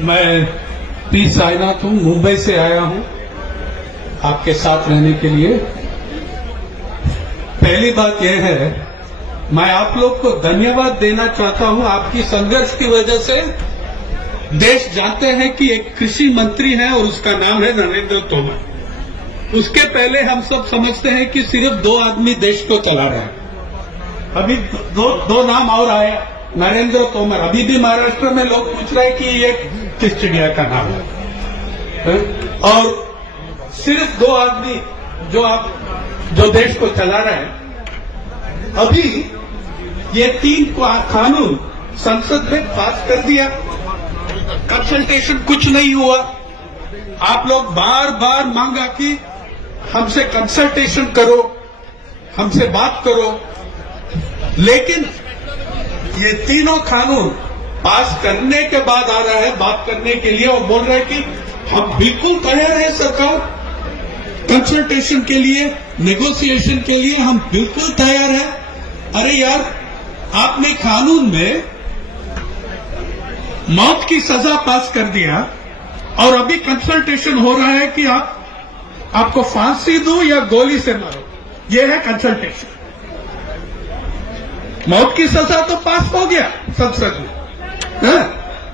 मैं पी साईनाथ हूं, मुंबई से आया हूं आपके साथ रहने के लिए। पहली बात यह है, मैं आप लोग को धन्यवाद देना चाहता हूं। आपकी संघर्ष की वजह से देश जानते हैं कि एक कृषि मंत्री है और उसका नाम है नरेंद्र तोमर। उसके पहले हम सब समझते हैं कि सिर्फ 2 आदमी देश को चला रहे हैं। अभी दो नाम और आए, नरेंद्र तोमर। अभी भी महाराष्ट्र में लोग पूछ रहे हैं कि ये किस चिड़िया का नाम है। और सिर्फ 2 आदमी जो देश को चला रहे हैं। अभी ये 3 कानून संसद में पास कर दिया, कंसल्टेशन कुछ नहीं हुआ। आप लोग बार बार मांगा कि हमसे कंसल्टेशन करो, हमसे बात करो, लेकिन ये तीनों कानून पास करने के बाद आ रहा है बात करने के लिए और बोल रहा है कि हम बिल्कुल तैयार है सरकार, कंसल्टेशन के लिए, नेगोशिएशन के लिए हम बिल्कुल तैयार है। अरे यार, आपने कानून में मौत की सजा पास कर दिया और अभी कंसल्टेशन हो रहा है कि आपको फांसी दो या गोली से मारो। यह है कंसल्टेशन। मौत की सजा तो पास हो गया संसद में,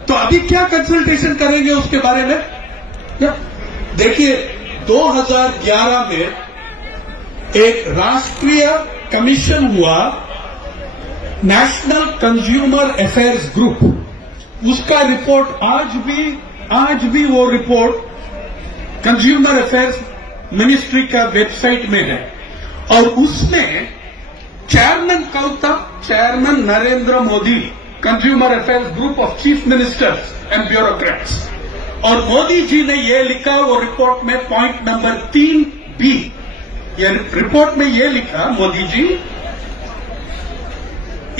तो अभी क्या कंसल्टेशन करेंगे उसके बारे में? देखिए, 2011 में एक राष्ट्रीय कमीशन हुआ, नेशनल कंज्यूमर अफेयर्स ग्रुप। उसका रिपोर्ट आज भी वो रिपोर्ट कंज्यूमर अफेयर्स मिनिस्ट्री का वेबसाइट में है। और उसमें चेयरमैन कौन था? Chairman Narendra Modi, consumer affairs group of chief ministers and bureaucrats. और मोदी जी ने ये लिखा वो रिपोर्ट में, पॉइंट नंबर 3B, ये रिपोर्ट में ये लिखा मोदी जी,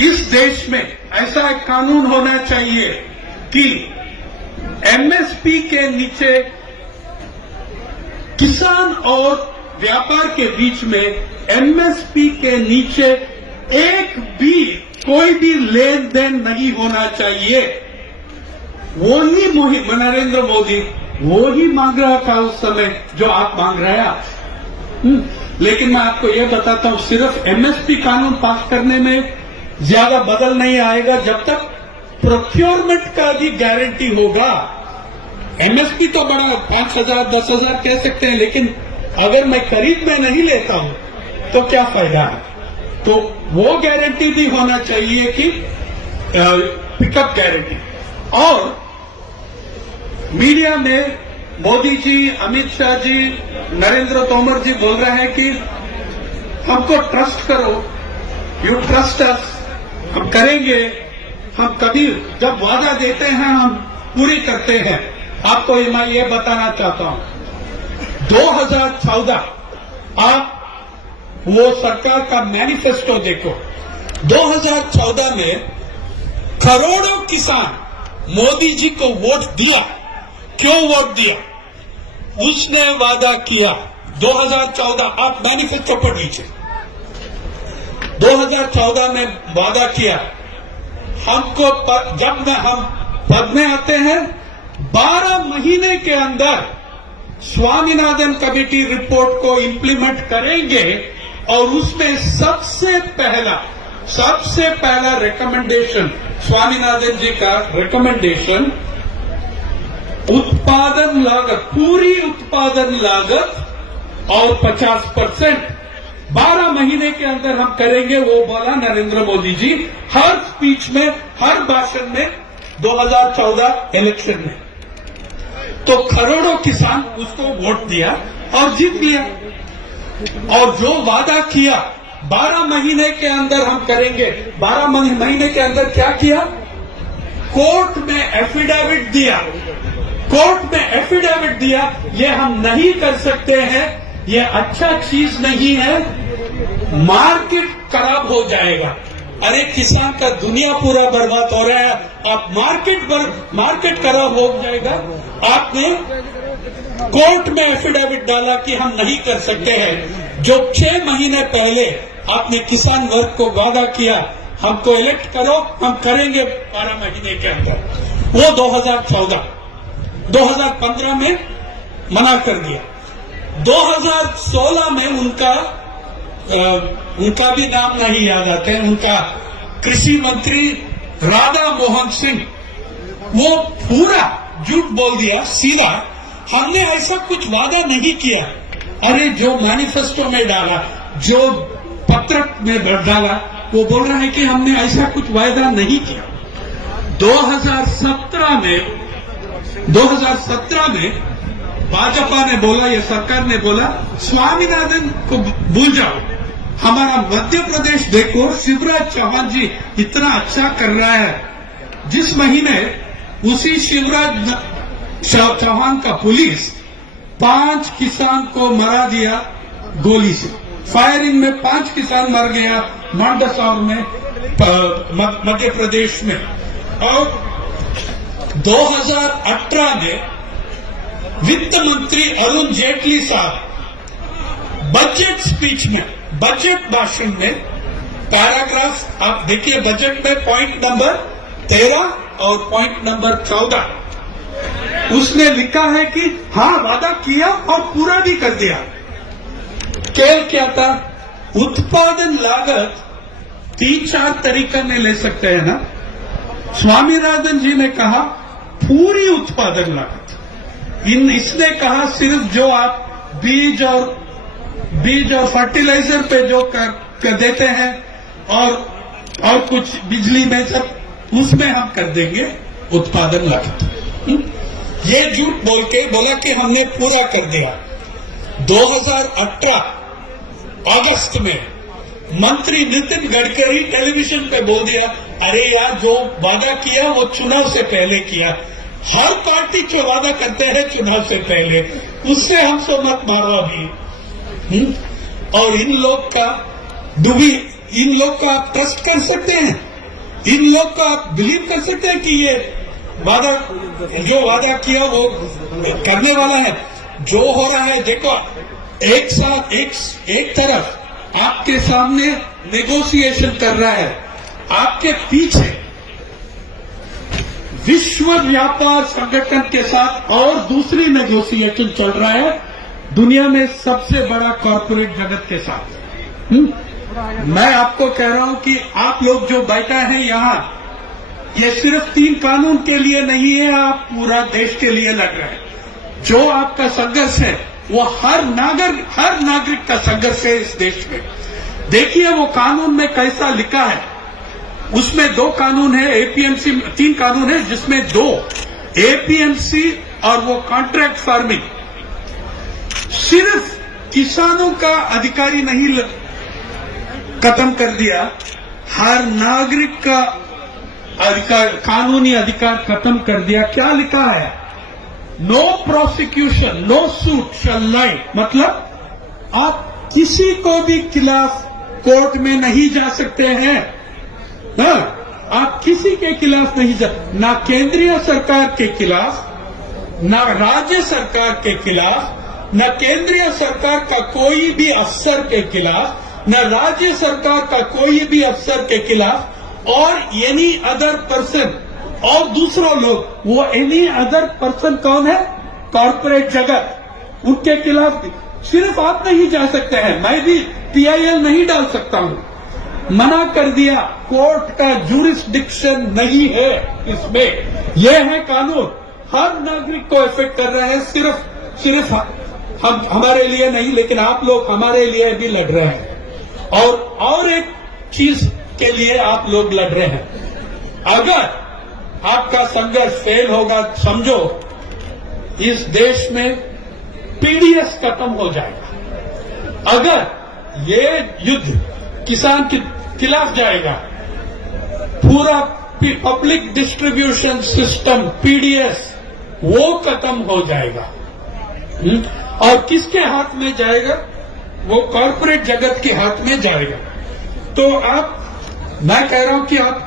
इस देश में ऐसा एक कानून होना चाहिए कि एमएसपी के नीचे किसान और व्यापार के बीच में एमएसपी के नीचे कोई भी लेन देन नहीं होना चाहिए। वो ही नरेंद्र मोदी वो ही मांग रहा था उस समय जो आप मांग रहे हैं आज। लेकिन मैं आपको ये बताता हूं, सिर्फ एमएसपी कानून पास करने में ज्यादा बदल नहीं आएगा जब तक प्रोक्योरमेंट का भी गारंटी होगा। एमएसपी तो बड़ा 5,000 10,000 कह सकते हैं, लेकिन अगर मैं खरीद में नहीं लेता हूं तो क्या फायदा है? तो वो गारंटी भी होना चाहिए कि पिकअप गारंटी। और मीडिया में मोदी जी, अमित शाह जी, नरेंद्र तोमर जी बोल रहे हैं कि हमको ट्रस्ट करो, यू ट्रस्ट अस, हम करेंगे, हम कभी जब वादा देते हैं हम पूरी करते हैं। आपको मैं ये बताना चाहता हूं, 2014 आप वो सरकार का मैनिफेस्टो देखो। 2014 में करोड़ों किसान मोदी जी को वोट दिया। क्यों वोट दिया? उसने वादा किया 2014, आप मैनिफेस्टो पढ़ लीजिए। 2014 में वादा किया, हमको जब हम पद में आते हैं 12 महीने के अंदर स्वामीनाथन कमेटी रिपोर्ट को इंप्लीमेंट करेंगे और उसमें सबसे पहला रिकमेंडेशन, स्वामीनाथन जी का रिकमेंडेशन, उत्पादन लागत, पूरी उत्पादन लागत और 50% 12 महीने के अंदर हम करेंगे, वो बोला नरेंद्र मोदी जी हर स्पीच में, हर भाषण में 2014 इलेक्शन में। तो करोड़ों किसान उसको वोट दिया और जीत लिया। और जो वादा किया 12 महीने के अंदर हम करेंगे, 12 महीने के अंदर क्या किया? कोर्ट में एफिडेविट दिया, ये हम नहीं कर सकते हैं, ये अच्छा चीज नहीं है, मार्केट खराब हो जाएगा। अरे किसान का दुनिया पूरा बर्बाद हो रहा है, आप मार्केट खराब हो जाएगा। आपने कोर्ट में एफिडेविट डाला कि हम नहीं कर सकते हैं। जो 6 महीने पहले आपने किसान वर्ग को वादा किया, हमको इलेक्ट करो, हम करेंगे 12 महीने के अंदर, वो 2014। 2015 में मना कर दिया। 2016 में उनका भी नाम नहीं याद आते हैं, उनका कृषि मंत्री राधा मोहन सिंह, वो पूरा झूठ बोल दिया सीधा, हमने ऐसा कुछ वादा नहीं किया। अरे जो मैनिफेस्टो में डाला, जो पत्रक में डाला, वो बोल रहा है कि हमने ऐसा कुछ वादा नहीं किया। 2017 में भाजपा ने बोला, ये सरकार ने बोला, स्वामीनाथन को भूल जाओ, हमारा मध्य प्रदेश देखो, शिवराज चौहान जी इतना अच्छा कर रहा है। जिस महीने उसी शिवराज चौहान का पुलिस 5 किसान को मरा दिया गोली से, फायरिंग में 5 किसान मर गया मंदसौर में, मध्य प्रदेश में। और 2018 में वित्त मंत्री अरुण जेटली साहब बजट स्पीच में, बजट भाषण में, पैराग्राफ आप देखिए बजट में, पॉइंट नंबर 13 और पॉइंट नंबर 14, उसने लिखा है कि हाँ वादा किया और पूरा भी कर दिया। क्या था? उत्पादन लागत 3-4 तरीका में ले सकते हैं ना। स्वामीनाथन जी ने कहा पूरी उत्पादन लागत, इसने कहा सिर्फ जो आप बीज और फर्टिलाइजर पे जो कर देते हैं और कुछ बिजली में सब, उसमें हम कर देंगे उत्पादन लागत। ये झूठ बोल के बोला कि हमने पूरा कर दिया। 2018 अगस्त में मंत्री नितिन गडकरी टेलीविजन पे बोल दिया, अरे यार जो वादा किया वो चुनाव से पहले किया। हर पार्टी जो वादा करते हैं चुनाव से पहले, उससे हमसे मत मारो अभी। और इन लोग का आप ट्रस्ट कर सकते हैं? इन लोग का आप बिलीव कर सकते हैं कि ये जो वादा किया वो करने वाला है? जो हो रहा है देखो, एक तरफ आपके सामने नेगोशिएशन कर रहा है, आपके पीछे विश्व व्यापार संगठन के साथ और दूसरी नेगोशिएशन चल रहा है दुनिया में सबसे बड़ा कॉर्पोरेट जगत के साथ। मैं आपको कह रहा हूं कि आप लोग जो बैठा है यहां, ये सिर्फ 3 कानून के लिए नहीं है, आप पूरा देश के लिए लड़ रहे हैं। जो आपका संघर्ष है वो हर नागरिक का संघर्ष है इस देश में। देखिए वो कानून में कैसा लिखा है, उसमें 2 कानून है, एपीएमसी 3 कानून है, जिसमें 2 एपीएमसी और वो कॉन्ट्रैक्ट फार्मिंग, सिर्फ किसानों का अधिकारी नहीं खत्म कर दिया, हर नागरिक का अधिकार, कानूनी अधिकार खत्म कर दिया। क्या लिखा है? नो प्रोसिक्यूशन, नो सूट शैल लाई, मतलब आप किसी को भी खिलाफ कोर्ट में नहीं जा सकते हैं। आप किसी के खिलाफ नहीं जा, ना केंद्रीय सरकार के खिलाफ, ना राज्य सरकार के खिलाफ, न केंद्रीय सरकार का कोई भी अफसर के खिलाफ, न राज्य सरकार का कोई भी अफसर के खिलाफ, और एनी अदर पर्सन, और दूसरों लोग, वो एनी अदर पर्सन कौन है? कॉर्पोरेट जगत, उनके खिलाफ सिर्फ आप नहीं जा सकते हैं। मैं भी PIL नहीं डाल सकता हूं, मना कर दिया। कोर्ट का जुरिस्डिक्शन नहीं है इसमें। यह है कानून, हर नागरिक को इफेक्ट कर रहा है, सिर्फ हम हमारे लिए नहीं, लेकिन आप लोग हमारे लिए भी लड़ रहे हैं। और एक चीज के लिए आप लोग लड़ रहे हैं। अगर आपका संघर्ष फेल होगा, समझो इस देश में पीडीएस खत्म हो जाएगा। अगर ये युद्ध किसान के खिलाफ जाएगा, पूरा पब्लिक डिस्ट्रीब्यूशन सिस्टम पीडीएस वो खत्म हो जाएगा। और किसके हाथ में जाएगा? वो कॉर्पोरेट जगत के हाथ में जाएगा। तो मैं कह रहा हूं कि आप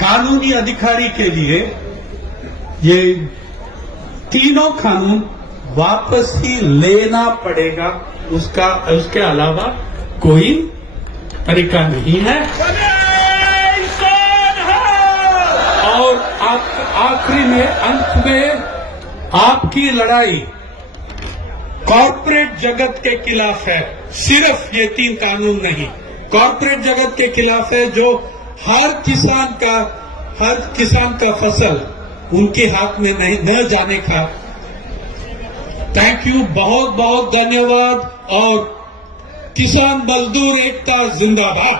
कानूनी अधिकारी के लिए ये तीनों कानून वापस ही लेना पड़ेगा, उसके अलावा कोई तरीका नहीं है। और आखिरी में अंत में आपकी लड़ाई कॉर्पोरेट जगत के खिलाफ है। सिर्फ ये 3 कानून नहीं, कॉर्पोरेट जगत के खिलाफ है जो हर किसान का फसल उनके हाथ में नहीं न जाने का। थैंक यू, बहुत बहुत धन्यवाद। और किसान मजदूर एकता जिंदाबाद।